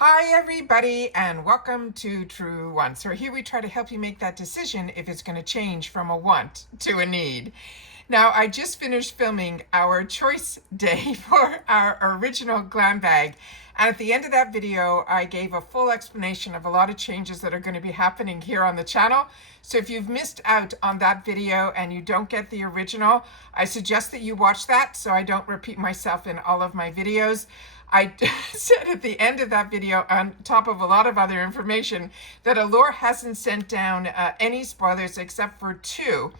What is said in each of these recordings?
Hi everybody and welcome to Truewants. So here we try to help you make that decision if it's going to change from a want to a need. Now I just finished filming our choice day for our original glam bag, and at the end of that video I gave a full explanation of a lot of changes that are going to be happening here on the channel. So if you've missed out on that video and you don't get the original, I suggest that you watch that so I don't repeat myself in all of my videos. I said at the end of that video, on top of a lot of other information, that Allure hasn't sent down any spoilers except for 2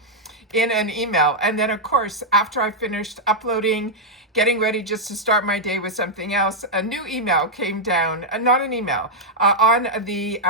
in an email. And then, of course, after I finished uploading, getting ready just to start my day with something else, a new email came down, not an email, on the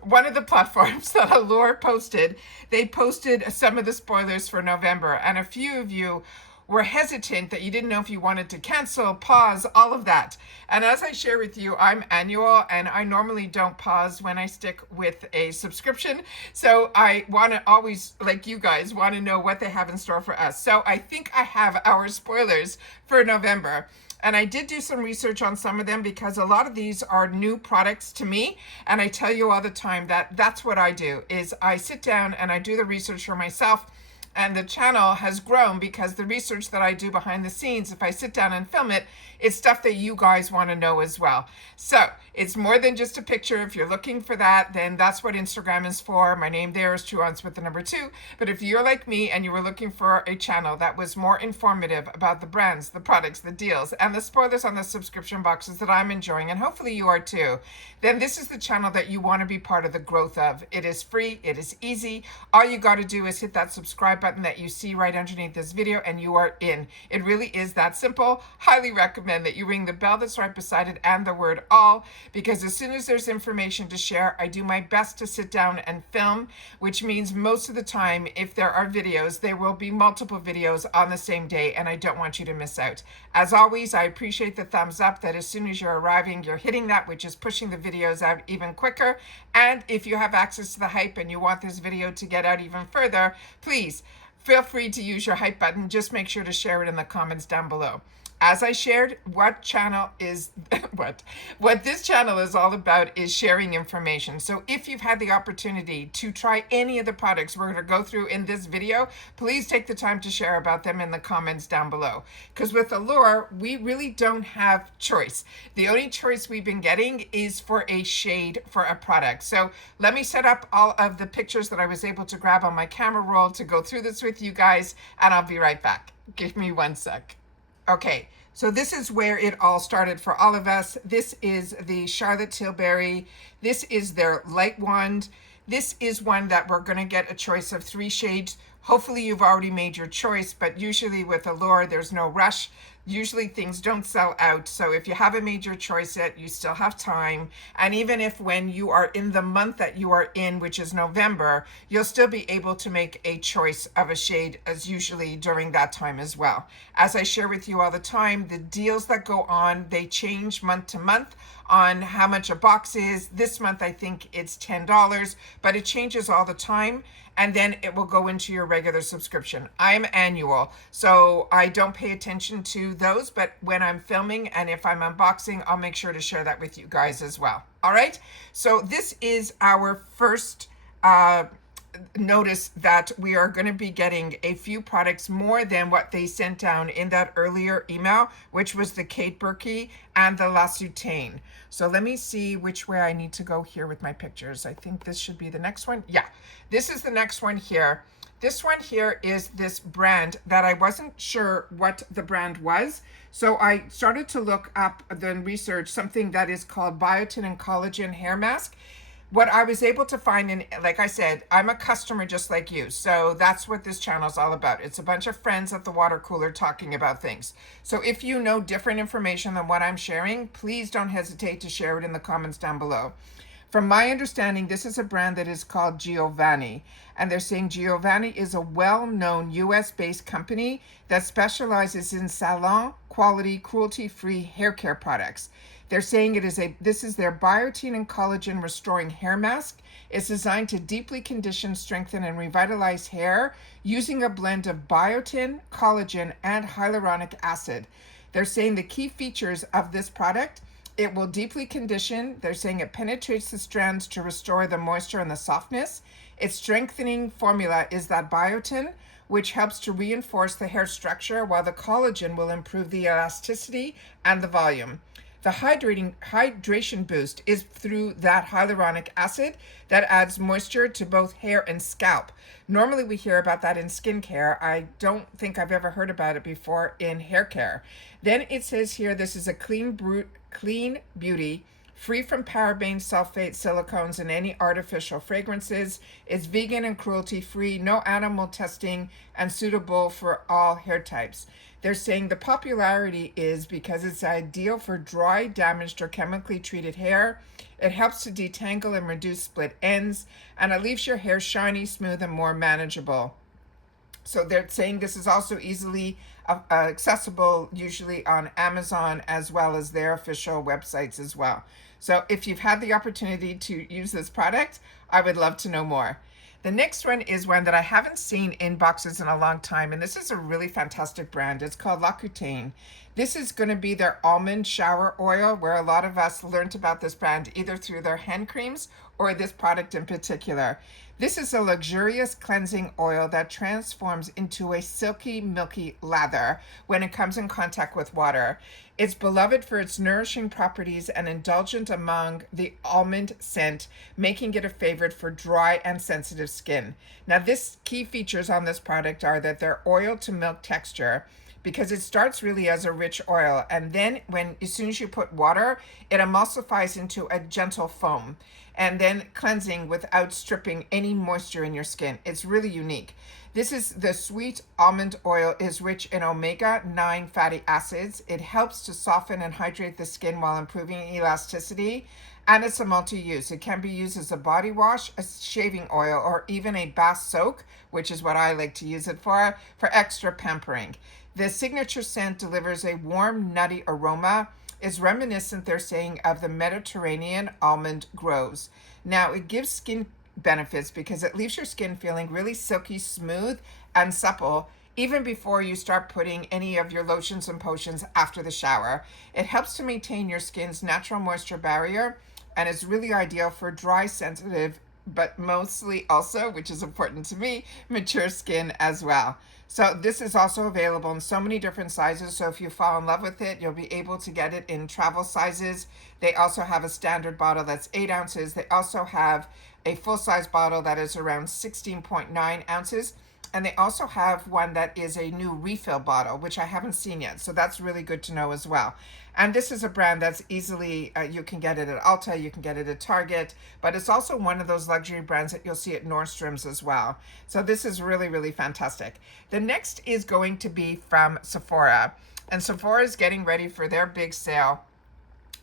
one of the platforms that Allure posted. They posted some of the spoilers for November, and a few of you were hesitant that you didn't know if you wanted to cancel, pause, all of that. And as I share with you, I'm annual and I normally don't pause when I stick with a subscription. So I want to always, like you guys, want to know what they have in store for us. So I think I have our spoilers for November. And I did do some research on some of them because a lot of these are new products to me. And I tell you all the time that that's what I do, is I sit down and I do the research for myself. And the channel has grown because the research that I do behind the scenes, if I sit down and film it, it's stuff that you guys want to know as well. So it's more than just a picture. If you're looking for that, then that's what Instagram is for. My name there is Truewants with the number 2. But if you're like me and you were looking for a channel that was more informative about the brands, the products, the deals, and the spoilers on the subscription boxes that I'm enjoying, and hopefully you are too, then this is the channel that you want to be part of the growth of. It is free. It is easy. All you got to do is hit that subscribe button that you see right underneath this video and you are in. It really is that simple. Highly recommend that you ring the bell that's right beside it and the word all, because as soon as there's information to share, I do my best to sit down and film, which means most of the time, if there are videos, there will be multiple videos on the same day, and I don't want you to miss out. As always, I appreciate the thumbs up, that as soon as you're arriving, you're hitting that, which is pushing the videos out even quicker. And if you have access to the hype and you want this video to get out even further, please feel free to use your hype button. Just make sure to share it in the comments down below. As I shared, what channel is what this channel is all about is sharing information. So if you've had the opportunity to try any of the products we're going to go through in this video, please take the time to share about them in the comments down below. Because with Allure, we really don't have choice. The only choice we've been getting is for a shade for a product. So let me set up all of the pictures that I was able to grab on my camera roll to go through this with you guys, and I'll be right back. Give me 1 sec. Okay, so this is where it all started for all of us. This is the Charlotte Tilbury. This is their light wand. This is one that we're going to get a choice of 3 shades. Hopefully you've already made your choice, but usually with Allure, there's no rush. Usually things don't sell out. So if you haven't made your choice yet, you still have time. And even if when you are in the month that you are in, which is November, you'll still be able to make a choice of a shade, as usually during that time as well. As I share with you all the time, the deals that go on, they change month to month on how much a box is. This month, I think it's $10, but it changes all the time. And then it will go into your regular subscription. I'm annual, so I don't pay attention to those, but when I'm filming and if I'm unboxing, I'll make sure to share that with you guys as well. All right, so this is our first notice that we are going to be getting a few products more than what they sent down in that earlier email, which was the Kate Burki and the La Soutane. So let me see which way I need to go here with my pictures. I think this should be the next one. Yeah, this is the next one here. This one here is this brand that I wasn't sure what the brand was. So I started to look up, then research something that is called biotin and collagen hair mask. What I was able to find, and like I said, I'm a customer just like you. So that's what this channel is all about. It's a bunch of friends at the water cooler talking about things. So if you know different information than what I'm sharing, please don't hesitate to share it in the comments down below. From my understanding, this is a brand that is called Giovanni. And they're saying Giovanni is a well-known US-based company that specializes in salon quality, cruelty-free hair care products. They're saying this is their biotin and collagen restoring hair mask. It's designed to deeply condition, strengthen, and revitalize hair using a blend of biotin, collagen, and hyaluronic acid. They're saying the key features of this product It will deeply condition. They're saying it penetrates the strands to restore the moisture and the softness. Its strengthening formula is that biotin, which helps to reinforce the hair structure, while the collagen will improve the elasticity and the volume. The hydration boost is through that hyaluronic acid that adds moisture to both hair and scalp. Normally we hear about that in skincare. I don't think I've ever heard about it before in hair care. Then it says here this is a clean beauty, free from parabens, sulfates, silicones, and any artificial fragrances. It's vegan and cruelty free, no animal testing, and suitable for all hair types. They're saying the popularity is because it's ideal for dry, damaged, or chemically treated hair. It helps to detangle and reduce split ends, and it leaves your hair shiny, smooth, and more manageable. So they're saying this is also easily accessible, usually on Amazon, as well as their official websites as well. So if you've had the opportunity to use this product, I would love to know more. The next one is one that I haven't seen in boxes in a long time, and this is a really fantastic brand. It's called Rakuten. This is going to be their almond shower oil, where a lot of us learned about this brand either through their hand creams or this product in particular. This is a luxurious cleansing oil that transforms into a silky, milky lather when it comes in contact with water. It's beloved for its nourishing properties and indulgent among the almond scent, making it a favorite for dry and sensitive skin. Now, this key features on this product are that they're oil to milk texture, because it starts really as a rich oil, and then as soon as you put water, it emulsifies into a gentle foam, and then cleansing without stripping any moisture in your skin. It's really unique. This is the sweet almond oil is rich in omega-9 fatty acids. It helps to soften and hydrate the skin while improving elasticity, and it's a multi-use. It can be used as a body wash, a shaving oil, or even a bath soak, which is what I like to use it for extra pampering. The signature scent delivers a warm, nutty aroma. Is reminiscent, they're saying, of the Mediterranean almond groves. Now, it gives skin benefits because it leaves your skin feeling really silky, smooth, and supple even before you start putting any of your lotions and potions after the shower. It helps to maintain your skin's natural moisture barrier and is really ideal for dry, sensitive, but mostly also, which is important to me, mature skin as well. So this is also available in so many different sizes. So if you fall in love with it, you'll be able to get it in travel sizes. They also have a standard bottle that's 8 ounces. They also have a full-size bottle that is around 16.9 ounces. And they also have one that is a new refill bottle, which I haven't seen yet. So that's really good to know as well. And this is a brand that's easily, you can get it at Ulta, you can get it at Target, but it's also one of those luxury brands that you'll see at Nordstrom's as well. So this is really, really fantastic. The next is going to be from Sephora. And Sephora is getting ready for their big sale,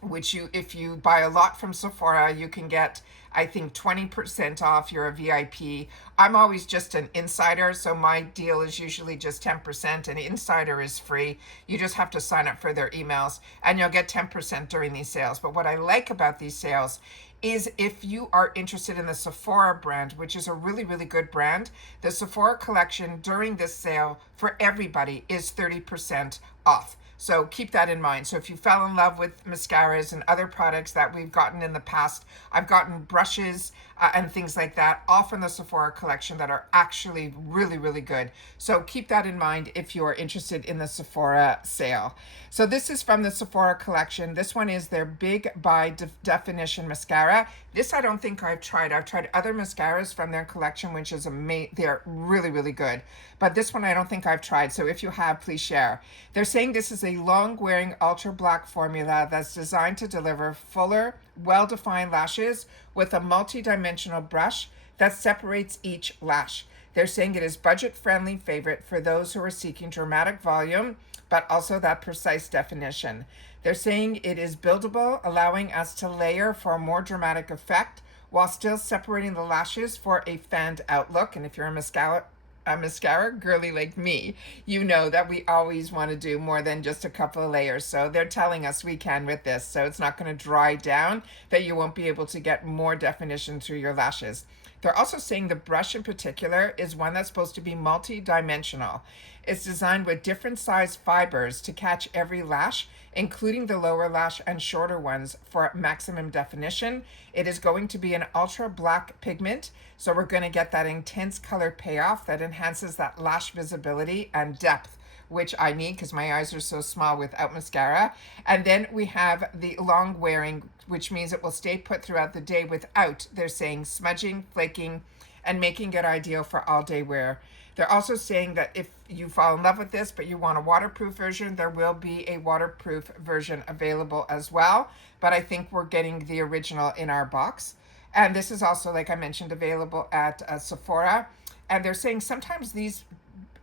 which if you buy a lot from Sephora, you can get, I think, 20% off. You're a VIP. I'm always just an insider, so my deal is usually just 10%. An insider is free. You just have to sign up for their emails, and you'll get 10% during these sales. But what I like about these sales is if you are interested in the Sephora brand, which is a really, really good brand, the Sephora collection during this sale for everybody is 30% off. So keep that in mind. So if you fell in love with mascaras and other products that we've gotten in the past, I've gotten brushes and things like that, all from the Sephora collection that are actually really, really good. So keep that in mind if you are interested in the Sephora sale. So this is from the Sephora collection. This one is their Big by Definition mascara. This I don't think I've tried. I've tried other mascaras from their collection, which is amazing. They're really, really good. But this one I don't think I've tried. So if you have, please share. They're saying this is a long-wearing ultra black formula that's designed to deliver fuller, well-defined lashes with a multi-dimensional brush that separates each lash. They're saying it is budget-friendly favorite for those who are seeking dramatic volume, but also that precise definition. They're saying it is buildable, allowing us to layer for a more dramatic effect while still separating the lashes for a fanned out look. And if you're a mascara girly like me, you know that we always want to do more than just a couple of layers. So they're telling us we can with this. So it's not going to dry down, that you won't be able to get more definition through your lashes. They're also saying the brush in particular is one that's supposed to be multi-dimensional. It's designed with different size fibers to catch every lash including the lower lash and shorter ones for maximum definition. It is going to be an ultra black pigment, so we're going to get that intense color payoff that enhances that lash visibility and depth, which I need because my eyes are so small without mascara. And then we have the long wearing, which means it will stay put throughout the day without, they're saying, smudging, flaking, and making it ideal for all day wear. They're also saying that if you fall in love with this, but you want a waterproof version, there will be a waterproof version available as well. But I think we're getting the original in our box. And this is also, like I mentioned, available at Sephora. And they're saying sometimes these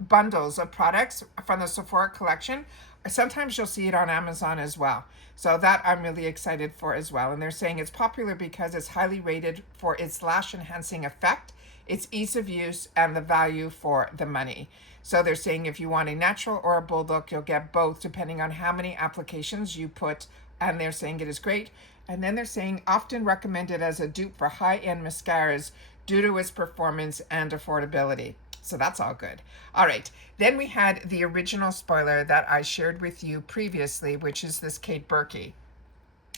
bundles of products from the Sephora collection, sometimes you'll see it on Amazon as well. So that I'm really excited for as well. And they're saying it's popular because it's highly rated for its lash enhancing effect, its ease of use, and the value for the money. So they're saying if you want a natural or a bold look, you'll get both depending on how many applications you put. And they're saying it is great. And then they're saying often recommended as a dupe for high-end mascaras due to its performance and affordability. So that's all good. All right. Then we had the original spoiler that I shared with you previously, which is this Kate Burki.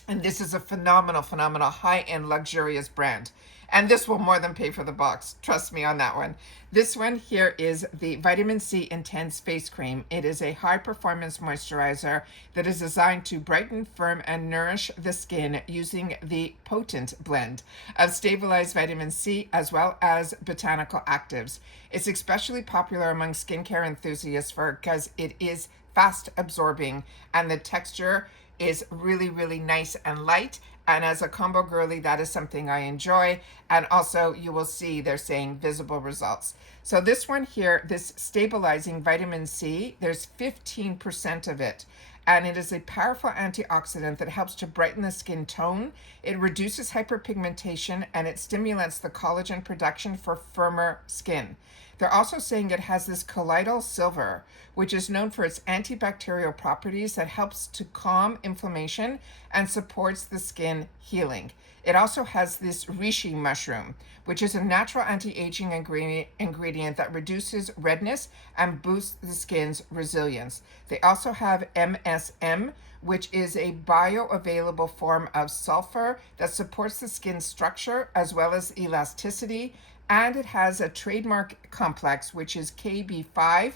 And this is a phenomenal, phenomenal high-end luxurious brand. And this will more than pay for the box. Trust me on that one. This one here is the Vitamin C Intense Face Cream. It is a high-performance moisturizer that is designed to brighten, firm, and nourish the skin using the potent blend of stabilized vitamin C as well as botanical actives. It's especially popular among skincare enthusiasts because it is fast absorbing and the texture is really, really nice and light. And as a combo girly, that is something I enjoy. And also you will see they're saying visible results. So this one here, this stabilizing vitamin C, there's 15% of it. And it is a powerful antioxidant that helps to brighten the skin tone. It reduces hyperpigmentation and it stimulates the collagen production for firmer skin. They're also saying it has this colloidal silver, which is known for its antibacterial properties that helps to calm inflammation and supports the skin healing. It also has this reishi mushroom, which is a natural anti-aging ingredient that reduces redness and boosts the skin's resilience. They also have MSM, which is a bioavailable form of sulfur that supports the skin's structure as well as elasticity. And it has a trademark complex, which is KB5,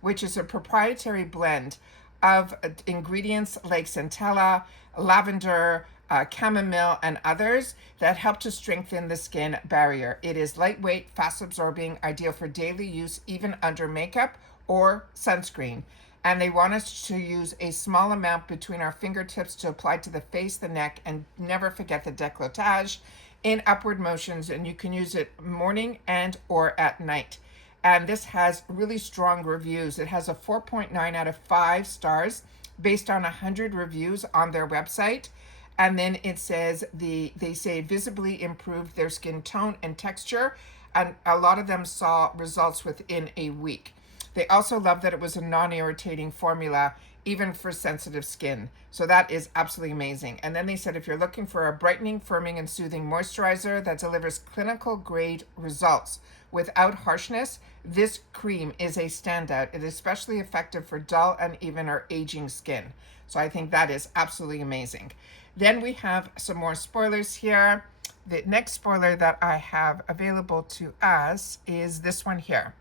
which is a proprietary blend of ingredients like centella, lavender, chamomile, and others that help to strengthen the skin barrier. It is lightweight, fast absorbing, ideal for daily use, even under makeup or sunscreen. And they want us to use a small amount between our fingertips to apply to the face, the neck, and never forget the décolletage in upward motions, and you can use it morning and or at night. And this has really strong reviews. It has a 4.9 out of 5 stars based on 100 reviews on their website. And then it says they say visibly improved their skin tone and texture, and a lot of them saw results within a week. They also love that it was a non-irritating formula, even for sensitive skin. So that is absolutely amazing. And then they said if you're looking for a brightening, firming, and soothing moisturizer that delivers clinical grade results without harshness, this cream is a standout. It is especially effective for dull, uneven, or aging skin. So I think that is absolutely amazing. Then we have some more spoilers here. The next spoiler that I have available to us is this one here.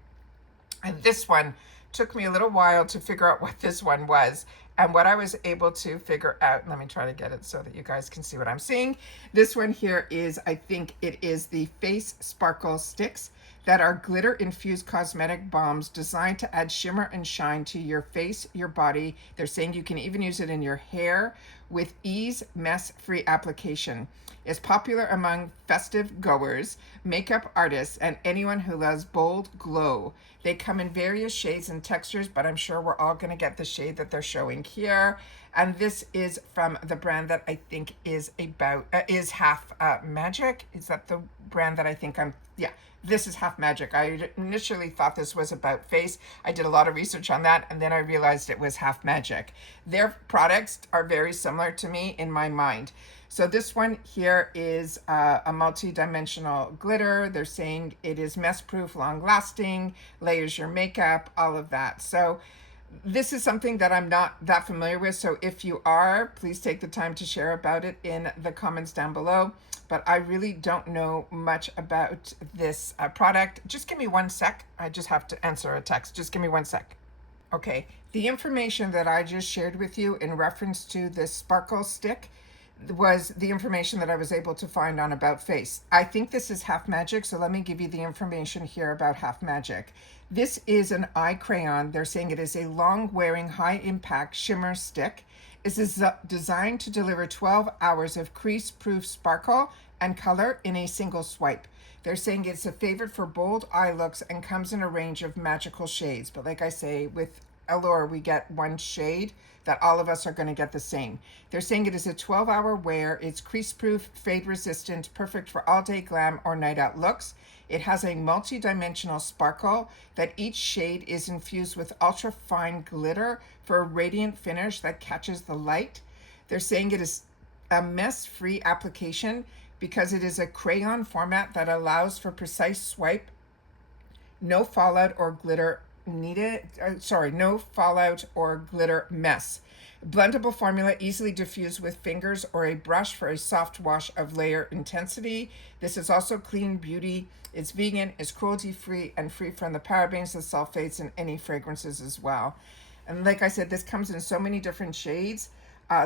And this one took me a little while to figure out what this one was. And what I was able to figure out, let me try to get it so that you guys can see what I'm seeing. This one here is, I think it is the Face Sparkle Sticks that are glitter-infused cosmetic balms designed to add shimmer and shine to your face, your body. They're saying you can even use it in your hair with ease, mess-free application. It's popular among festive goers, makeup artists, and anyone who loves bold glow. They come in various shades and textures, but I'm sure we're all going to get the shade that they're showing here. And this is from the brand that I think is Half Magic. Is that the brand that I think yeah, this is Half Magic. I initially thought this was About Face. I did a lot of research on that, and then I realized it was Half Magic. Their products are very similar to me in my mind. So this one here is a multi-dimensional glitter. They're saying it is mess-proof, long-lasting, layers your makeup, all of that. So This is something that I'm not that familiar with, so if you are, please take the time to share about it in the comments down below. But I really don't know much about this product. Just give me 1 sec. I just have to answer a text. Just give me 1 sec. Okay, the information that I just shared with you in reference to this sparkle stick was the information that I was able to find on About Face. I think this is Half Magic, so let me give you the information here about Half Magic. This is an eye crayon. They're saying it is a long-wearing, high-impact shimmer stick. It is designed to deliver 12 hours of crease-proof sparkle and color in a single swipe. They're saying it's a favorite for bold eye looks and comes in a range of magical shades. But like I say, with Allure, we get one shade that all of us are going to get the same. They're saying it is a 12-hour wear. It's crease-proof, fade-resistant, perfect for all-day glam or night-out looks. It has a multi-dimensional sparkle that each shade is infused with ultra-fine glitter for a radiant finish that catches the light. They're saying it is a mess-free application because it is a crayon format that allows for precise swipe, no fallout or glitter no fallout or glitter mess. Blendable formula, easily diffused with fingers or a brush for a soft wash of layer intensity. This is also clean beauty. It's vegan, it's cruelty-free, and free from the parabens, the sulfates, and any fragrances as well. And like I said, this comes in so many different shades.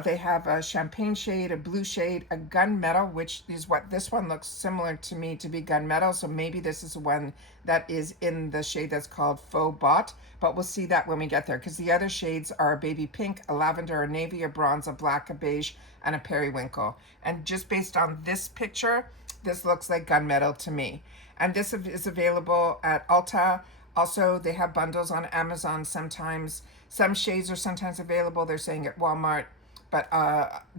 They have a champagne shade, a blue shade, a gunmetal, which is what this one looks similar to me to be gunmetal. So maybe this is the one that is in the shade that's called Faux Bot, but we'll see that when we get there, because the other shades are a baby pink, a lavender, a navy, a bronze, a black, a beige, and a periwinkle. And just based on this picture, this looks like gunmetal to me. And this is available at Ulta. Also, they have bundles on Amazon sometimes. Some shades are sometimes available, they're saying, at Walmart. But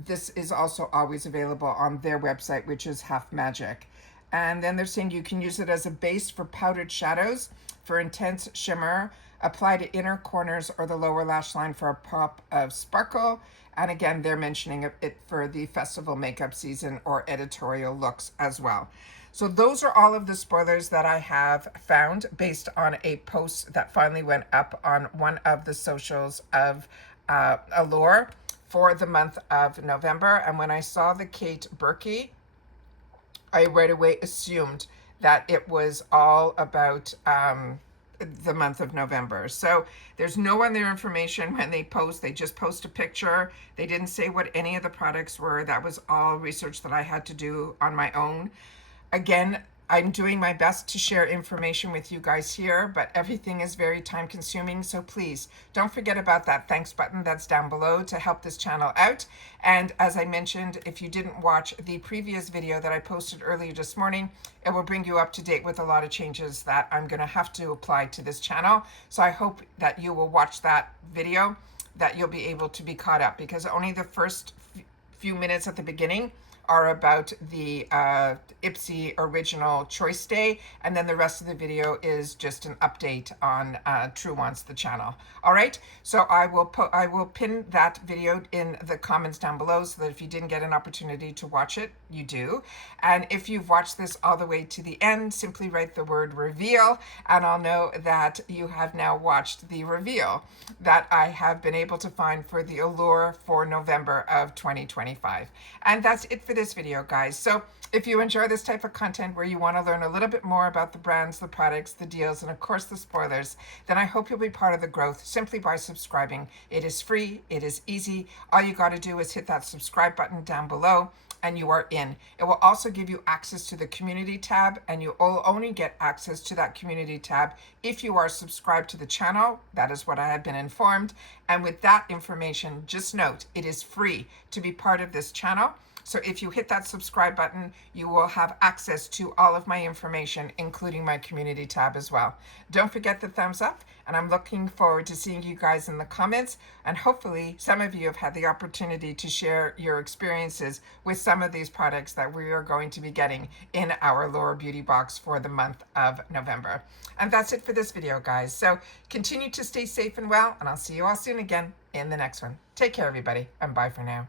this is also always available on their website, which is Half Magic. And then they're saying you can use it as a base for powdered shadows, for intense shimmer, apply to inner corners or the lower lash line for a pop of sparkle. And again, they're mentioning it for the festival makeup season or editorial looks as well. So those are all of the spoilers that I have found based on a post that finally went up on one of the socials of Allure for the month of November. And when I saw the Kate Burki, I right away assumed that it was all about the month of November. So there's no other information when they post. They just post a picture. They didn't say what any of the products were. That was all research that I had to do on my own. Again, I'm doing my best to share information with you guys here, but everything is very time consuming. So please don't forget about that thanks button that's down below to help this channel out. And as I mentioned, if you didn't watch the previous video that I posted earlier this morning, it will bring you up to date with a lot of changes that I'm going to have to apply to this channel. So I hope that you will watch that video, that you'll be able to be caught up, because only the first few minutes at the beginning are about the Ipsy Original Choice Day, and then the rest of the video is just an update on Truewants, the channel. All right, so I will pin that video in the comments down below so that if you didn't get an opportunity to watch it, you do. And if you've watched this all the way to the end, simply write the word reveal, and I'll know that you have now watched the reveal that I have been able to find for the Allure for November of 2025. And that's it for this video, guys. So if you enjoy this type of content where you want to learn a little bit more about the brands, the products, the deals, and of course the spoilers, then I hope you'll be part of the growth simply by subscribing. It is free, it is easy. All you got to do is hit that subscribe button down below and you are in. It will also give you access to the community tab, and you will only get access to that community tab if you are subscribed to the channel. That is what I have been informed. And with that information, just note, it is free to be part of this channel. So if you hit that subscribe button, you will have access to all of my information, including my community tab as well. Don't forget the thumbs up, and I'm looking forward to seeing you guys in the comments. And hopefully some of you have had the opportunity to share your experiences with some of these products that we are going to be getting in our Allure Beauty Box for the month of November. And that's it for this video, guys. So continue to stay safe and well, and I'll see you all soon again in the next one. Take care, everybody, and bye for now.